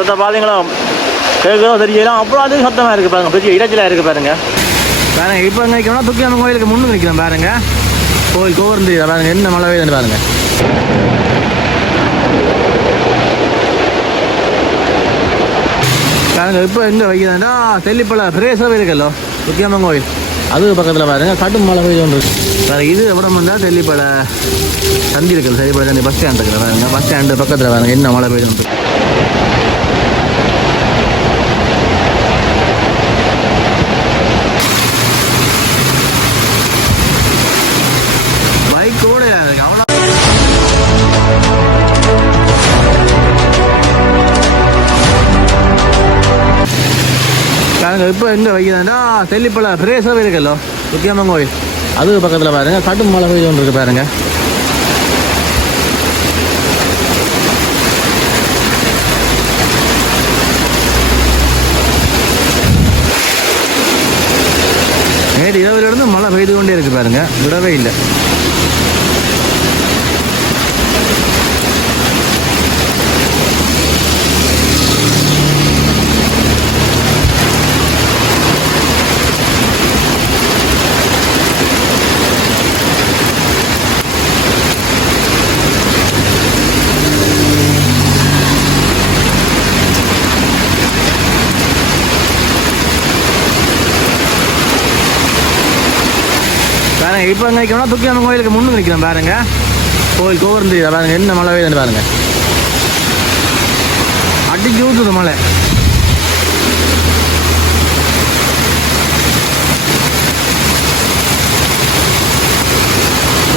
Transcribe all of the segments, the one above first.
சத்தத்தை பார்த்தீங்களா கேட்குறோம் தெரியலாம் அவ்வளோ அது சத்தமாக இருக்குது பாருங்க, பெரிய இடைச்சலாக இருக்குது பாருங்க. பாருங்க இப்போ எங்கே நிற்கணும், துக்கியாமன் கோயிலுக்கு முன்னு நிற்கிறோம் பாருங்க. கோயில் கோவர்ந்து பாருங்க என்ன மழை பெய்யுதுன்னு பாருங்க. பாருங்க இப்போ எங்கே வைக்கிறதுனா தெல்லிப்பழ பிரேசவே இருக்கல்லோ துக்கியாமன் கோயில், அது பக்கத்தில் பாருங்க கடும் மழை பெய்து ஒன்று வேறு. இது அப்புறம் வந்தால் தெல்லிப்பழ சந்தி இருக்குது, தெல்லிப்பழ சந்தி பஸ் ஸ்டாண்ட் இருக்குது பாருங்க. பஸ் ஸ்டாண்டு பக்கத்தில் பாருங்க என்ன மழை பெய்யுது. பைக்கோட அவ்வளோ இப்போ எங்கே வைக்கிறதுனா தெல்லிப்பழ பிரேசவே இருக்கல்லோ துக்கியாமன் கோயில், அது பக்கத்தில் பாருங்க கடும் மழை பெய்து ஒன்று இருக்குது பாருங்க. நேற்று இரவிலிருந்து மழை பெய்து கொண்டே இருக்குது பாருங்க, விடவே இல்லை. இப்போ எங்கே நிற்கணும், துக்கியாமன் கோயிலுக்கு முன்னு நிற்கிறோம் பாருங்க. கோயில் கோவர்ந்து பாருங்க என்ன மழை பெய்யுதுன்னு பாருங்க. அடிச்சு ஊற்றுது மழை.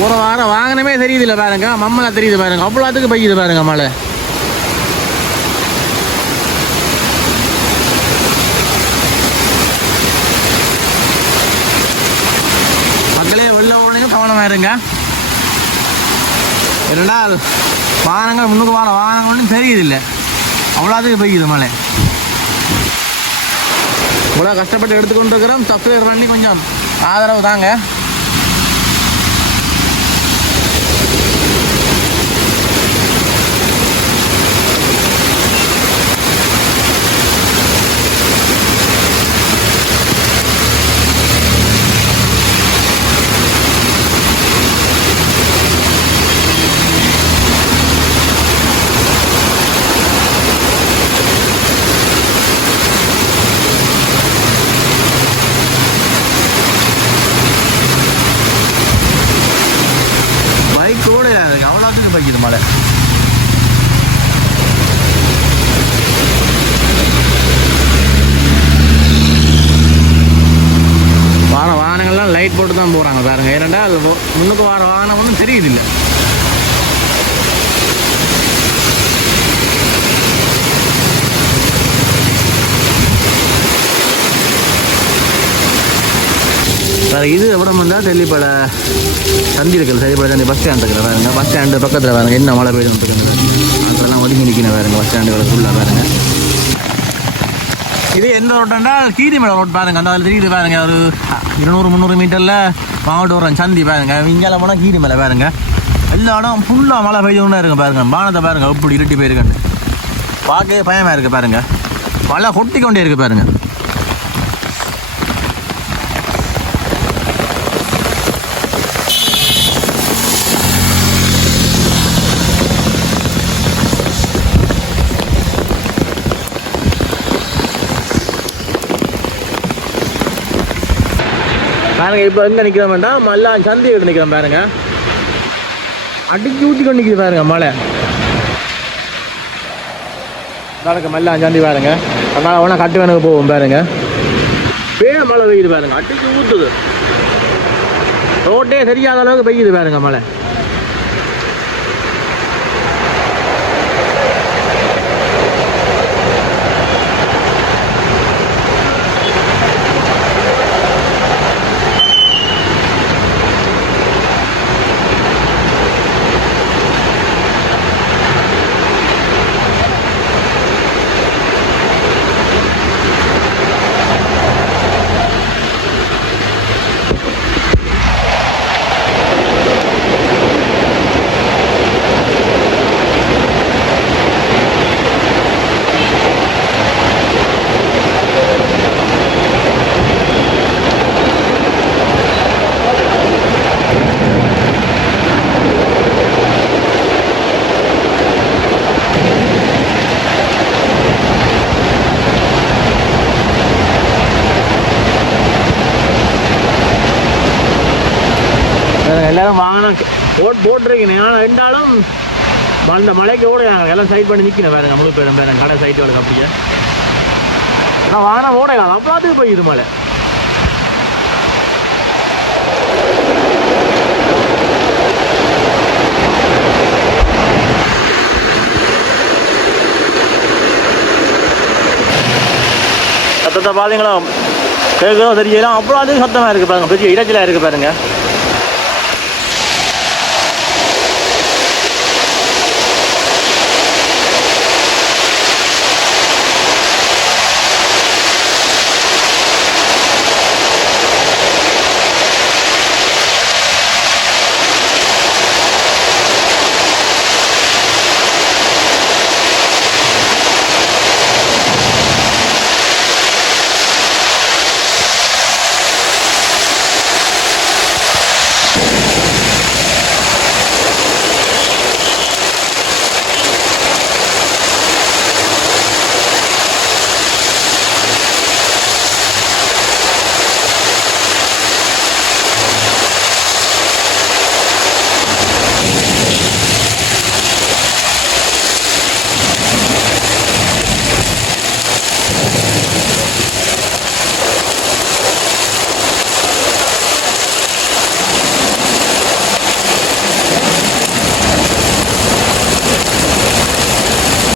ஒரு வாரம் வாகனமே தெரியுது இல்லை பாருங்க, மம்மலா தெரியுது பாருங்க, அவ்வளோத்துக்கு பெய்யுது பாருங்க மழை. கவனமாக இருங்க, இல்லைன்னா வாகனங்கள் முன்னுக்கு வர வாகனங்களும் தெரியுதில்லை, அவ்வளோதுக்கு பெய்யுது மழை. இவ்வளோ கஷ்டப்பட்டு எடுத்துக்கொண்டு இருக்கிறோம், சப்ஸ்கிரைப் பண்ணி கொஞ்சம் ஆதரவு தாங்க. பைக்குது மழை. வாகனங்கள்லாம் லைட் போட்டு தான் போகிறாங்க பாருங்க, ஏன்னா முன்னுக்கு வர வாகனம் ஒன்றும் தெரியுது இல்லை. வேறு இது அப்புறம் வந்தால் தெல்லிப்பழ சந்தி இருக்குது, தெல்லிப்பழ சந்தி பஸ் ஸ்டாண்ட் இருக்குது பாருங்க. பஸ் ஸ்டாண்டு பக்கத்தில் பாருங்க என்ன மழை பெய்யுது இருக்குது, அதெல்லாம் ஒதுங்கி நிற்கணும் பாருங்க. பஸ் ஸ்டாண்டுகளை ஃபுல்லாக பாருங்க. இது எந்த ரோட்டுன்னா கீரிமலை ரோட் பாருங்க, அந்த அதில் தெரியுது பாருங்க. ஒரு 200-300 மீட்டரில் மாவட்ட வரும் சந்தி பாருங்க. இங்கே போனால் கீரிமலை பாருங்க, எல்லா இடம் ஃபுல்லாக மழை பெய்யும்னா இருக்குது பாருங்க. வானத்தை பாருங்க எப்படி இருட்டி போயிருக்குன்னு பார்க்கவே பயமாக இருக்குது பாருங்க. மழை கொட்டி கொண்டே இருக்குது பாருங்க. பாருங்க இப்போ எங்கே நிற்கிறோம்னா மல்லாம் சந்தி எடுத்து நிற்கிறோம் பாருங்க. அடிச்சு ஊற்றி கொண்டு நிற்கிது பாருங்க மழை. பாருங்க மல்லாம் சந்தி பாருங்க, அதனால் ஒன்றா கட்டு வேணுக்கு போவோம் பாருங்க. மழை பெய்யுது பாருங்க, அடிச்சு ஊற்றுது, ரோட்டே தெரியாத அளவுக்கு பெய்யுது பாருங்க மழை. எல்லாரும் வாங்கினா போட்டிருக்கேன் ஆனால் ரெண்டாலும் அந்த மலைக்கு ஓடுறாங்க எல்லாம் சைட் பண்ணி நிற்கணும் வேறுங்க முழு பேரும் வேறு கடை சைட்டுகளுக்கு அப்படியே ஆனால் வாங்கினா ஓடையாங்க அவ்வளோத்துக்கு போயிடுது மலை சத்தத்தை பார்த்தீங்களா கேட்குறோம் தெரியலாம் அவ்வளோ அதிகம் சத்தமாக இருக்குது பாருங்க பெரிய இடத்துல இருக்குது பாருங்க